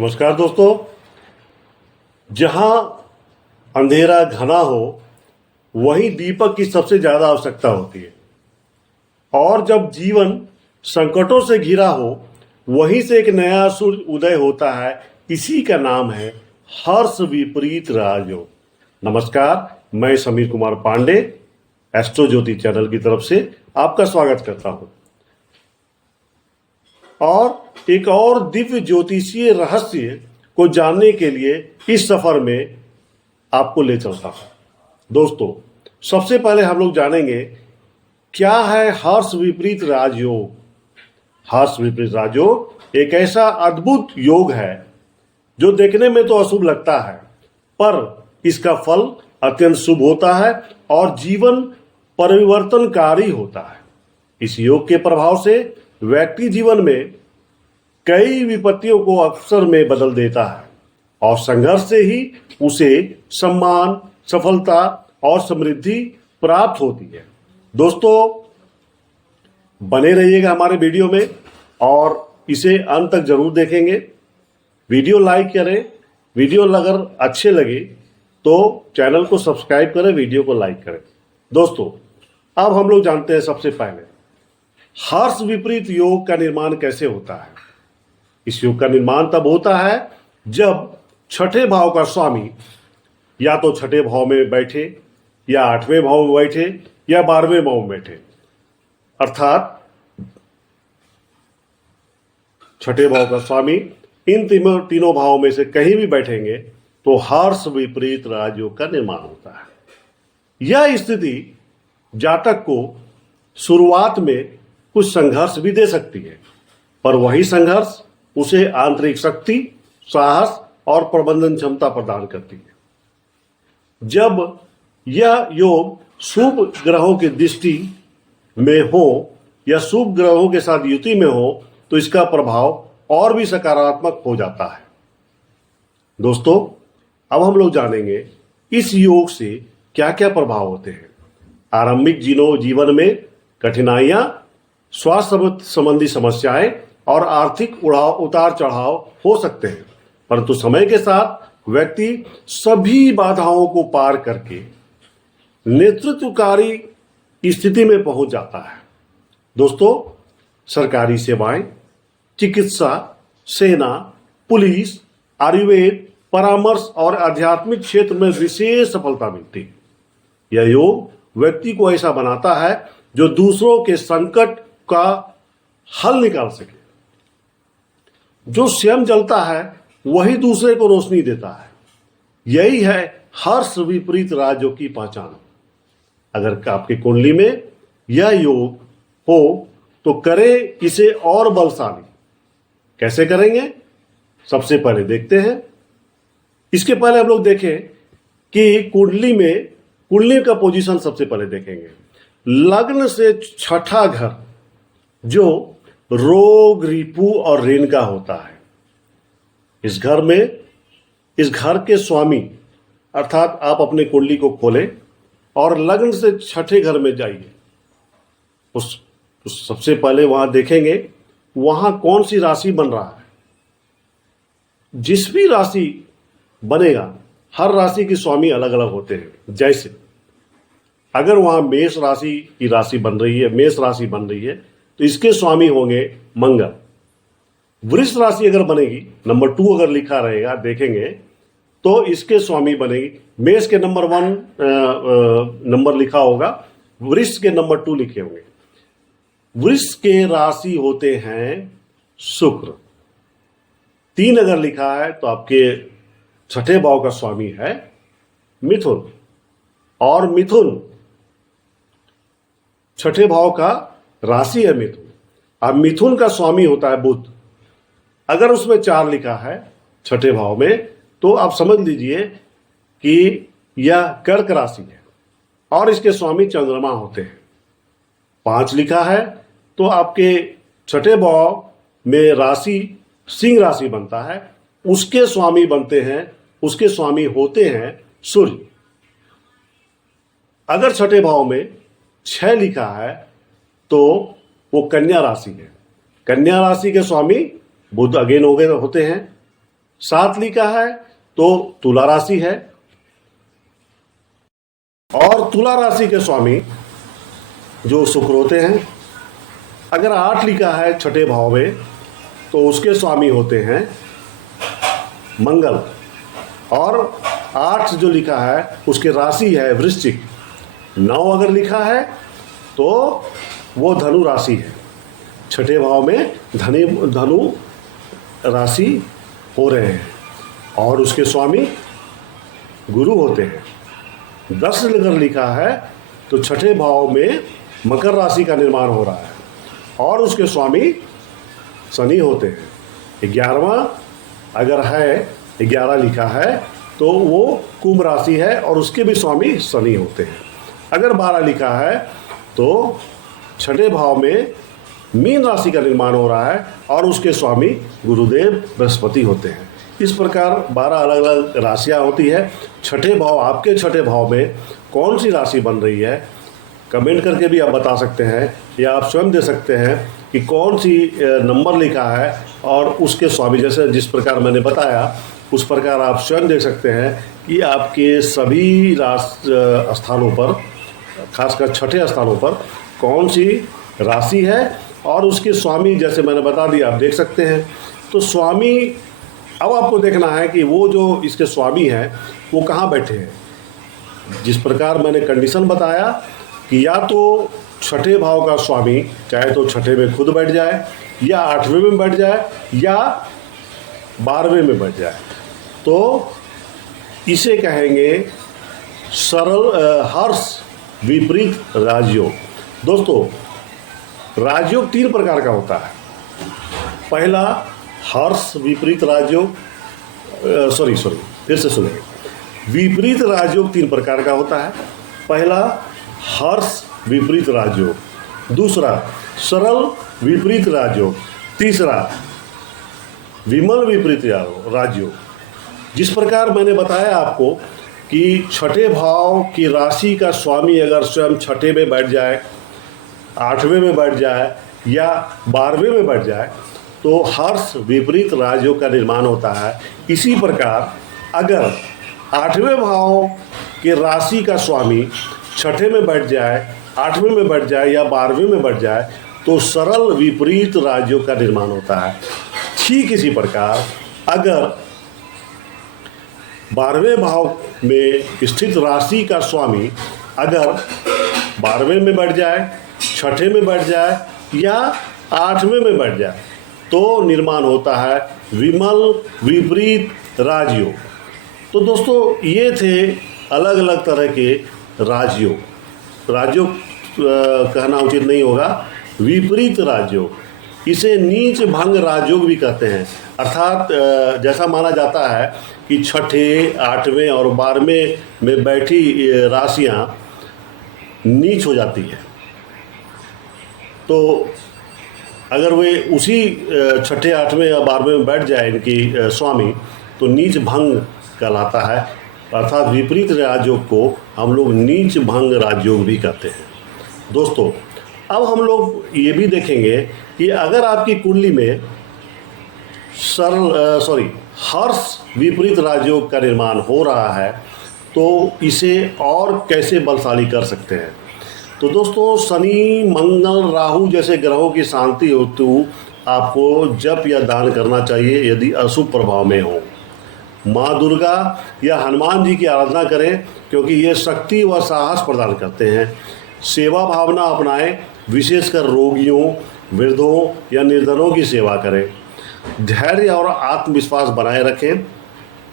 नमस्कार दोस्तों। जहां अंधेरा घना हो वहीं दीपक की सबसे ज्यादा आवश्यकता होती है, और जब जीवन संकटों से घिरा हो वहीं से एक नया सूर्य उदय होता है। इसी का नाम है हर्ष विपरीत राजयोग। नमस्कार, मैं समीर कुमार पांडे एस्ट्रो ज्योति चैनल की तरफ से आपका स्वागत करता हूं और एक और दिव्य ज्योतिषीय रहस्य को जानने के लिए इस सफर में आपको ले चलता हूं। दोस्तों, सबसे पहले हम लोग जानेंगे क्या है हर्ष विपरीत राजयोग। हर्ष विपरीत राजयोग एक ऐसा अद्भुत योग है जो देखने में तो अशुभ लगता है, पर इसका फल अत्यंत शुभ होता है और जीवन परिवर्तनकारी होता है। इस योग के प्रभाव से व्यक्ति जीवन में कई विपत्तियों को अवसर में बदल देता है और संघर्ष से ही उसे सम्मान, सफलता और समृद्धि प्राप्त होती है। दोस्तों, बने रहिएगा हमारे वीडियो में और इसे अंत तक जरूर देखेंगे। वीडियो लाइक करें, वीडियो अगर अच्छे लगे तो चैनल को सब्सक्राइब करें, वीडियो को लाइक करें। दोस्तों, अब हम लोग जानते हैं सबसे पहले हर्ष विपरीत योग का निर्माण कैसे होता है। इस योग का निर्माण तब होता है जब छठे भाव का स्वामी या तो छठे भाव में बैठे या आठवें भाव में बैठे या 12वें भाव में बैठे, अर्थात छठे भाव का स्वामी इन तीनों भावों में से कहीं भी बैठेंगे तो हर्ष विपरीत राजयोग का निर्माण होता है। यह स्थिति जातक को शुरुआत में कुछ संघर्ष भी दे सकती है, पर वही संघर्ष उसे आंतरिक शक्ति, साहस और प्रबंधन क्षमता प्रदान करती है। जब यह योग शुभ ग्रहों की दृष्टि में हो या शुभ ग्रहों के साथ युति में हो तो इसका प्रभाव और भी सकारात्मक हो जाता है। दोस्तों, अब हम लोग जानेंगे इस योग से क्या क्या प्रभाव होते हैं। आरंभिक जीवन में कठिनाइयां, स्वास्थ्य संबंधी समस्याएं और आर्थिक उतार चढ़ाव हो सकते हैं, परंतु समय के साथ व्यक्ति सभी बाधाओं को पार करके नेतृत्वकारी स्थिति में पहुंच जाता है। दोस्तों, सरकारी सेवाएं, चिकित्सा, सेना, पुलिस, आयुर्वेद, परामर्श और आध्यात्मिक क्षेत्र में विशेष सफलता मिलती है। यह योग व्यक्ति को ऐसा बनाता है जो दूसरों के संकट का हल निकाल सके। जो स्वयं जलता है वही दूसरे को रोशनी देता है। यही है हर्ष विपरीत राजयोग की पहचान। अगर आपकी कुंडली में यह योग हो तो करें इसे और बलशाली। कैसे करेंगे, सबसे पहले देखते हैं। इसके पहले हम लोग देखें कि कुंडली का पोजीशन सबसे पहले देखेंगे। लग्न से छठा घर जो रोग, रिपु और ऋण का होता है, इस घर के स्वामी अर्थात आप अपने कुंडली को खोलें और लग्न से छठे घर में जाइए। सबसे पहले वहां देखेंगे वहां कौन सी राशि बन रहा है। जिस भी राशि बनेगा, हर राशि के स्वामी अलग अलग होते हैं। जैसे अगर वहां मेष राशि की राशि बन रही है, मेष राशि बन रही है, तो इसके स्वामी होंगे मंगल। वृष राशि अगर बनेगी, नंबर 2 अगर लिखा रहेगा देखेंगे तो इसके स्वामी बनेगी, मेष के नंबर 1 नंबर लिखा होगा, वृष के नंबर 2 लिखे होंगे। वृष के राशि होते हैं शुक्र। 3 अगर लिखा है तो आपके छठे भाव का स्वामी है मिथुन, और मिथुन छठे भाव का राशि है मिथुन। अब मिथुन का स्वामी होता है बुध। अगर उसमें 4 लिखा है छठे भाव में तो आप समझ लीजिए कि यह कर्क राशि है और इसके स्वामी चंद्रमा होते हैं। 5 लिखा है तो आपके छठे भाव में राशि सिंह राशि बनता है, उसके स्वामी बनते हैं, उसके स्वामी होते हैं सूर्य। अगर छठे भाव में 6 लिखा है तो वो कन्या राशि है। कन्या राशि के स्वामी बुध अगेन हो गए होते हैं। 7 लिखा है तो तुला राशि है, और तुला राशि के स्वामी जो शुक्र होते हैं। अगर 8 लिखा है छठे भाव में तो उसके स्वामी होते हैं मंगल, और 8 जो लिखा है उसकी राशि है वृश्चिक। 9 अगर लिखा है तो वो धनु राशि है। छठे भाव में धनु राशि हो रहे हैं और उसके स्वामी गुरु होते हैं। 10 अगर लिखा है तो छठे भाव में मकर राशि का निर्माण हो रहा है और उसके स्वामी शनि होते हैं। 11वां अगर है, 11 लिखा है तो वो कुंभ राशि है और उसके भी स्वामी शनि होते हैं। अगर 12 लिखा है तो छठे भाव में मीन राशि का निर्माण हो रहा है और उसके स्वामी गुरुदेव बृहस्पति होते हैं। इस प्रकार 12 अलग अलग राशियाँ होती है। छठे भाव, आपके छठे भाव में कौन सी राशि बन रही है, कमेंट करके भी आप बता सकते हैं या आप स्वयं दे सकते हैं कि कौन सी नंबर लिखा है और उसके स्वामी, जैसे जिस प्रकार मैंने बताया उस प्रकार आप स्वयं देख सकते हैं कि आपके सभी स्थानों पर, खासकर छठे स्थानों पर कौन सी राशि है और उसके स्वामी, जैसे मैंने बता दिया, आप देख सकते हैं। तो स्वामी, अब आपको देखना है कि वो जो इसके स्वामी हैं वो कहाँ बैठे हैं। जिस प्रकार मैंने कंडीशन बताया कि या तो छठे भाव का स्वामी चाहे तो छठे में खुद बैठ जाए या 8वें में बैठ जाए या 12वें में बैठ जाए, तो इसे कहेंगे सरल हर्ष विपरीत राजयोग। दोस्तों, राजयोग 3 प्रकार का होता है। पहला हर्ष विपरीत राजयोग, फिर से सुनिए। विपरीत राजयोग 3 प्रकार का होता है। पहला हर्ष विपरीत राजयोग, दूसरा सरल विपरीत राजयोग, तीसरा विमल विपरीत राजयोग। जिस प्रकार मैंने बताया आपको कि छठे भाव की राशि का स्वामी अगर स्वयं छठे में बैठ जाए, 8वें में बैठ जाए या 12वें में बैठ जाए तो हर्ष विपरीत राजयोग का निर्माण होता है। इसी प्रकार अगर 8वें भाव के राशि का स्वामी छठे में बैठ जाए, 8वें में बैठ जाए या 12वें में बैठ जाए तो सरल विपरीत राजयोग का निर्माण होता है। ठीक इसी प्रकार अगर 12वें भाव में स्थित राशि का स्वामी अगर 12वें में बैठ जाए, छठे में बैठ जाए या 8वें में बैठ जाए तो निर्माण होता है विमल विपरीत राजयोग। तो दोस्तों, ये थे अलग अलग तरह के राजयोग। राजयोग कहना उचित नहीं होगा, विपरीत राजयोग। इसे नीच भंग राजयोग भी कहते हैं। अर्थात जैसा माना जाता है कि छठे, 8वें और 12वें में बैठी राशियाँ नीच हो जाती है, तो अगर वे उसी छठे, 8वें या 12वें में बैठ जाए इनकी स्वामी तो नीच भंग कहलाता है। अर्थात विपरीत राजयोग को हम लोग नीच भंग राजयोग भी कहते हैं। दोस्तों, अब हम लोग ये भी देखेंगे कि अगर आपकी कुंडली में हर्ष विपरीत राजयोग का निर्माण हो रहा है तो इसे और कैसे बलशाली कर सकते हैं। तो दोस्तों, शनि, मंगल, राहु जैसे ग्रहों की शांति हेतु आपको जप या दान करना चाहिए यदि अशुभ प्रभाव में हो। माँ दुर्गा या हनुमान जी की आराधना करें क्योंकि ये शक्ति व साहस प्रदान करते हैं। सेवा भावना अपनाएं, विशेषकर रोगियों, वृद्धों या निर्धनों की सेवा करें। धैर्य और आत्मविश्वास बनाए रखें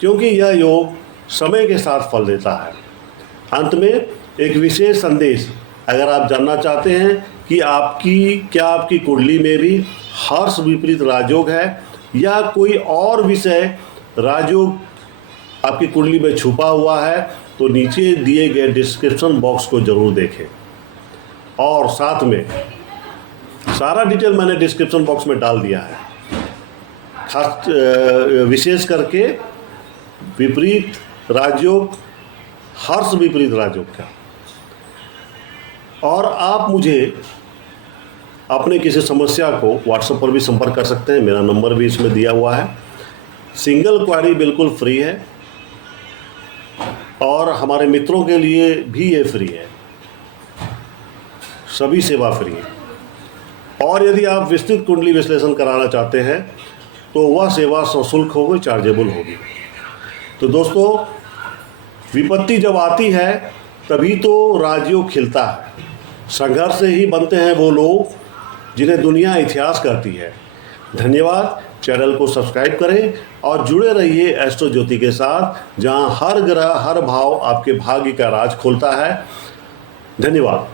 क्योंकि यह योग समय के साथ फल देता है। अंत में एक विशेष संदेश, अगर आप जानना चाहते हैं कि आपकी कुंडली में भी हर्ष विपरीत राजयोग है या कोई और विषय राजयोग आपकी कुंडली में छुपा हुआ है तो नीचे दिए गए डिस्क्रिप्शन बॉक्स को ज़रूर देखें। और साथ में सारा डिटेल मैंने डिस्क्रिप्शन बॉक्स में डाल दिया है, खास विशेष करके विपरीत राजयोग, हर्ष विपरीत राजयोग का। और आप मुझे अपने किसी समस्या को व्हाट्सएप पर भी संपर्क कर सकते हैं। मेरा नंबर भी इसमें दिया हुआ है। सिंगल क्वारी बिल्कुल फ्री है और हमारे मित्रों के लिए भी ये फ्री है, सभी सेवा फ्री है। और यदि आप विस्तृत कुंडली विश्लेषण कराना चाहते हैं तो वह सेवा सशुल्क होगी, चार्जेबल होगी। तो दोस्तों, विपत्ति जब आती है तभी तो राजयोग खिलता है। संघर्ष से ही बनते हैं वो लोग जिन्हें दुनिया इतिहास करती है। धन्यवाद। चैनल को सब्सक्राइब करें और जुड़े रहिए एस्ट्रो ज्योति के साथ, जहां हर ग्रह हर भाव आपके भाग्य का राज खोलता है। धन्यवाद।